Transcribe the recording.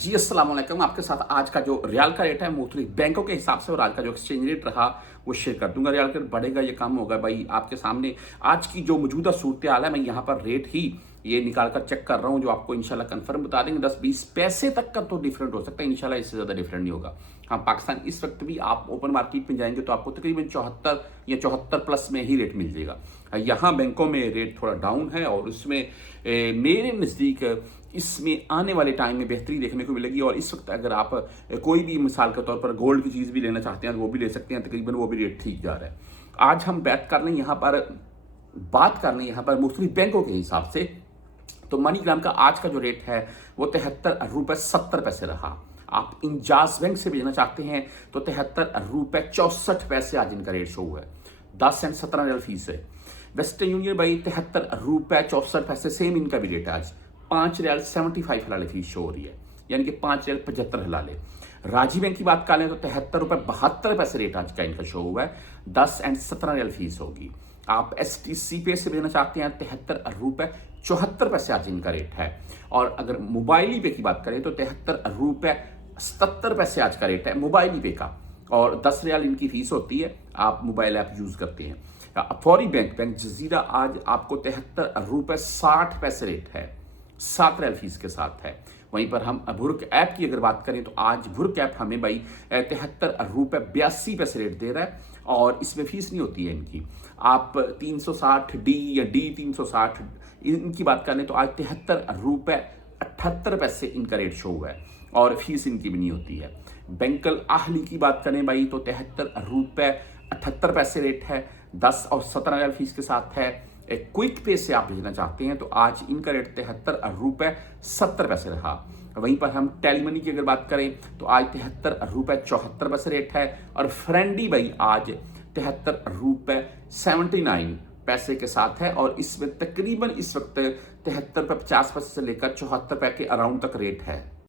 जी अस्सलाम वालेकुम। आपके साथ आज का जो रियाल का रेट है मुख्तलिफ बैंकों के हिसाब से और आज का जो एक्सचेंज रेट रहा वो शेयर कर दूंगा। रियाल का रेट बढ़ेगा ये कम होगा भाई आपके सामने आज की जो मौजूदा सूरत हाल है, मैं यहाँ पर रेट ही ये निकाल कर चेक कर रहा हूँ जो आपको इंशाल्लाह कंफर्म बता देंगे। 10-20 पैसे तक का तो डिफरेंट हो सकता है, इंशाल्लाह इससे ज़्यादा डिफरेंट नहीं होगा। हाँ, पाकिस्तान इस वक्त भी आप ओपन मार्केट में जाएंगे तो आपको तकरीबन 74 या 74 प्लस में ही रेट मिल जाएगा। यहाँ बैंकों में रेट थोड़ा डाउन है और उसमें मेरे नज़दीक इसमें आने वाले टाइम में बेहतरी देखने को मिलेगी। और इस वक्त अगर आप कोई भी मिसाल के तौर पर गोल्ड की चीज़ भी लेना चाहते हैं तो वो भी ले सकते हैं, तकरीबन वो भी रेट ठीक जा रहा है। आज हम बात कर लें यहाँ पर मुख्तलिफ बैंकों के हिसाब से। तो मनीग्राम का आज का जो रेट है वो 73 रुपये 70 पैसे रहा। आप इंजाज बैंक से भेजना चाहते हैं तो 73 रुपये 64 पैसे आज इनका रेट शो हुआ है। 10 सेंट 17 रियल फीस है। वेस्टर्न यूनियन भाई 73 रुपये 64 पैसे सेम इनका भी रेट है आज। 5 रियाल 75 हलाले फीस शो हो रही है, यानी कि 5 रियाल 75 हलाले। राजी बैंक की बात कर लें तो 73 रुपये 72 पैसे रेट आज का इनका शो हुआ है। 10 एंड 17 रियाल फीस होगी। आप STC पे से भेजना चाहते हैं 73 रुपये 74 पैसे आज इनका रेट है। और अगर मोबाइल पे की बात करें तो 73 रुपये 77 पैसे आज का रेट है मोबाइल पे का। और 10 रियाल इनकी फीस होती है, आप मोबाइल ऐप यूज करते हैं। फौरी बैंक जजीरा आज आपको 73 रुपये 60 पैसे रेट है, 7 रियाल फीस के साथ है। वहीं पर हम भुर्क ऐप की अगर बात करें तो आज भुर्क ऐप हमें भाई 73 रुपये 82 पैसे रेट दे रहा है और इसमें फीस नहीं होती है इनकी। आप 360D या D360 इनकी बात कर लें तो आज 73 रुपये 78 पैसे इनका रेट शो हुआ है और फीस इनकी भी नहीं होती है। बैंकल आहली की बात करें भाई तो 73 रुपये 78 पैसे रेट है, 10 और 17 रियाल फीस के साथ है। क्विक पे से आप भेजना चाहते हैं तो आज इनका रेट 73 रुपये 70 पैसे रहा। वहीं पर हम टेलीमनी की अगर बात करें तो आज 73 रुपये 74 पैसे रेट है और फ्रेंडी भाई आज 73 रुपये 79 पैसे के साथ है और इसमें तकरीबन इस वक्त 73 रुपये 50 पैसे से लेकर 74 रुपये के अराउंड तक रेट है।